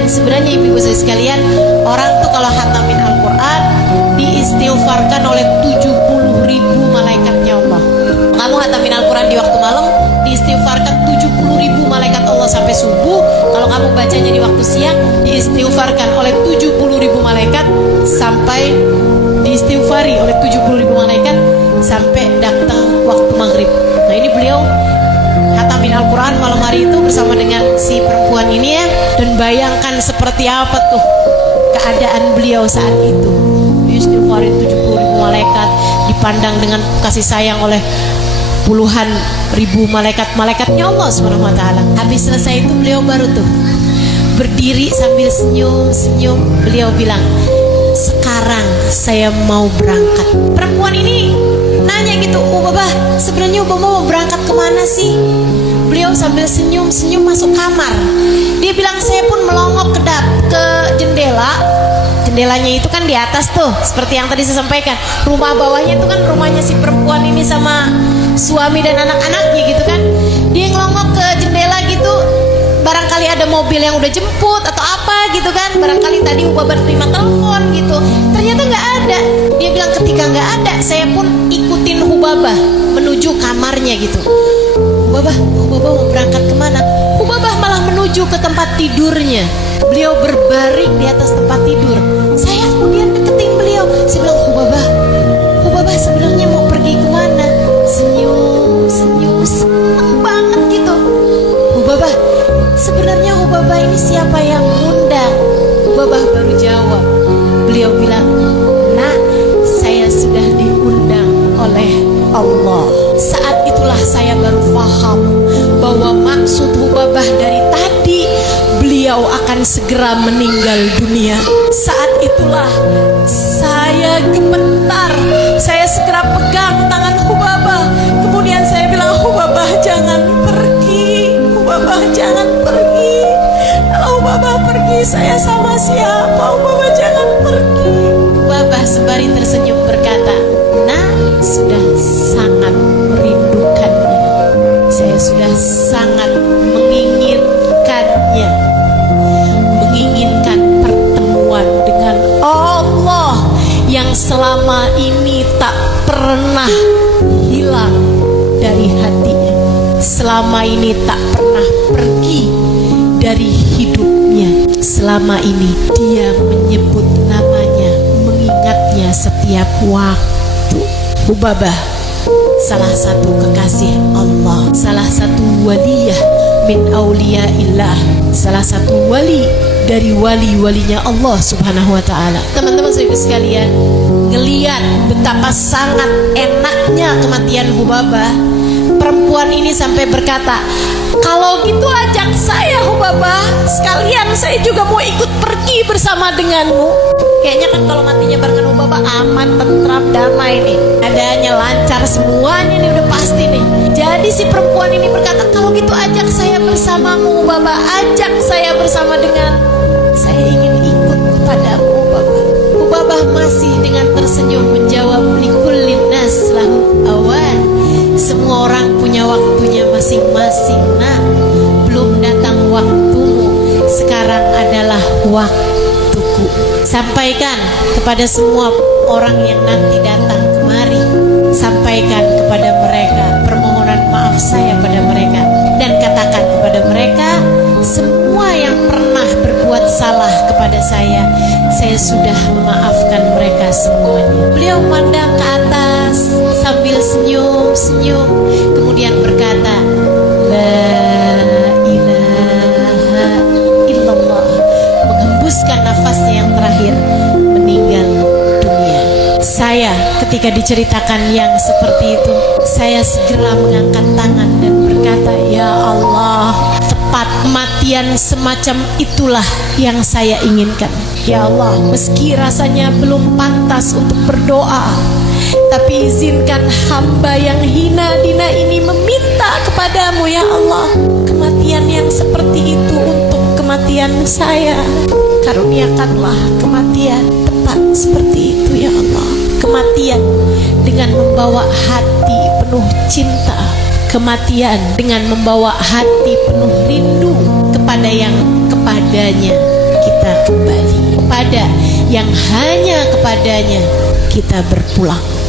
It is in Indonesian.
Dan sebenarnya ibu-ibu saya sekalian, orang tuh kalau khatamin Al-Quran diistighfarkan oleh 70.000 malaikatnya Allah. Kamu khatamin Al-Quran di waktu malam, diistighfarkan 70.000 malaikat Allah sampai subuh. Kalau kamu bacanya di waktu siang, diistighfarkan oleh 70.000 malaikat sampai diistighfari oleh 70.000 malaikat sampai datang waktu maghrib. Nah ini beliau khatamin Al-Quran malam hari itu bersama dengan si perempuan ini ya. Dan bayangkan seperti apa tuh keadaan beliau saat itu. Diistighfarin 70.000 malaikat, dipandang dengan kasih sayang oleh puluhan ribu malaikat-malaikatnya Allah SWT. Habis selesai itu beliau baru tuh berdiri sambil senyum-senyum. Beliau bilang, sekarang saya mau berangkat. Perempuan ini nanya gitu, Babah, sebenarnya Babah mau berangkat kemana sih? Beliau sambil senyum-senyum masuk kamar. Dia bilang, saya pun melongok ke jendela. Jendelanya itu kan di atas tuh, seperti yang tadi saya sampaikan. Rumah bawahnya itu kan rumahnya si perempuan ini sama suami dan anak-anaknya gitu kan. Dia ngelongok ke jendela gitu, barangkali ada mobil yang udah jemput atau apa gitu kan. Barangkali tadi Babah terima telepon gitu. Ternyata nggak ada. Dia bilang ketika nggak ada, saya pun ikutin Babah menuju kamarnya gitu. Babah mau berangkat kemana? Babah malah menuju ke tempat tidurnya. Beliau berbaring di atas tempat tidur. Saya kemudian deketin beliau. Saya bilang, Babah sebenarnya mau pergi kemana? Senyum, seneng banget gitu. Babah, sebenarnya Babah ini siapa yang ngundang? Babah baru jawab. Beliau bilang, nak, saya sudah diundang oleh Allah. Saat itulah saya baru paham bahwa maksud Babah dari tadi, beliau akan segera meninggal dunia. Saat itulah saya gemetar. Saya segera pegang tangan Babah. Kemudian saya bilang, Babah jangan pergi. Babah jangan pergi. Kalau Babah pergi, saya sama siapa? Babah jangan pergi. Babah sembari tersenyum berkata, nah, sudah sangat merindukannya. Saya sudah sangat menginginkannya. Menginginkan pertemuan dengan Allah yang selama ini tak pernah hilang dari hatinya, selama ini tak pernah pergi dari hidupnya. Selama ini dia menyebut namanya, mengingatnya setiap waktu. Babah salah satu kekasih Allah, salah satu waliyah min auliyaillah, salah satu wali dari wali-walinya Allah Subhanahu wa ta'ala. Teman-teman saudara sekalian, ngeliat betapa sangat enaknya kematian Babah, perempuan ini sampai berkata, kalau gitu ajak saya Babah, sekalian saya juga mau ikut pergi bersama denganmu. Kayaknya kan kalau matinya barengan Babah aman, tentram, damai nih, adanya lancar semuanya nih, udah pasti nih. Jadi si perempuan ini berkata, kalau gitu ajak saya bersamamu Babah, ajak saya bersama dengan, saya ingin ikut kepadamu Babah. Babah masih dengan tersenyum menjawab, likullin nas lahu awan. Semua orang punya waktunya masing-masing. Nah, belum datang waktumu, sekarang adalah waktuku. Sampaikan kepada semua orang yang nanti datang kemari, sampaikan kepada mereka permohonan maaf saya pada mereka, dan katakan kepada mereka, semua yang pernah berbuat salah kepada saya sudah memaafkan mereka semuanya. Beliau memandang ke atas sambil senyum-senyum, kemudian berkata, la ilaha illallah, menghembuskan nafasnya yang terakhir, meninggal dunia. Saya ketika diceritakan yang seperti itu, saya segera mengangkat tangan dan berkata, ya Allah, tepat kematian semacam itulah yang saya inginkan. Ya Allah, meski rasanya belum pantas untuk berdoa, tapi izinkan hamba yang hina dina ini meminta kepadamu ya Allah, kematian yang seperti itu untuk kematian saya. Karuniakanlah kematian tepat seperti itu ya Allah. Kematian dengan membawa hati penuh cinta, kematian dengan membawa hati penuh rindu kepada yang kepadanya kita kembali, pada yang hanya kepadanya kita berpulang.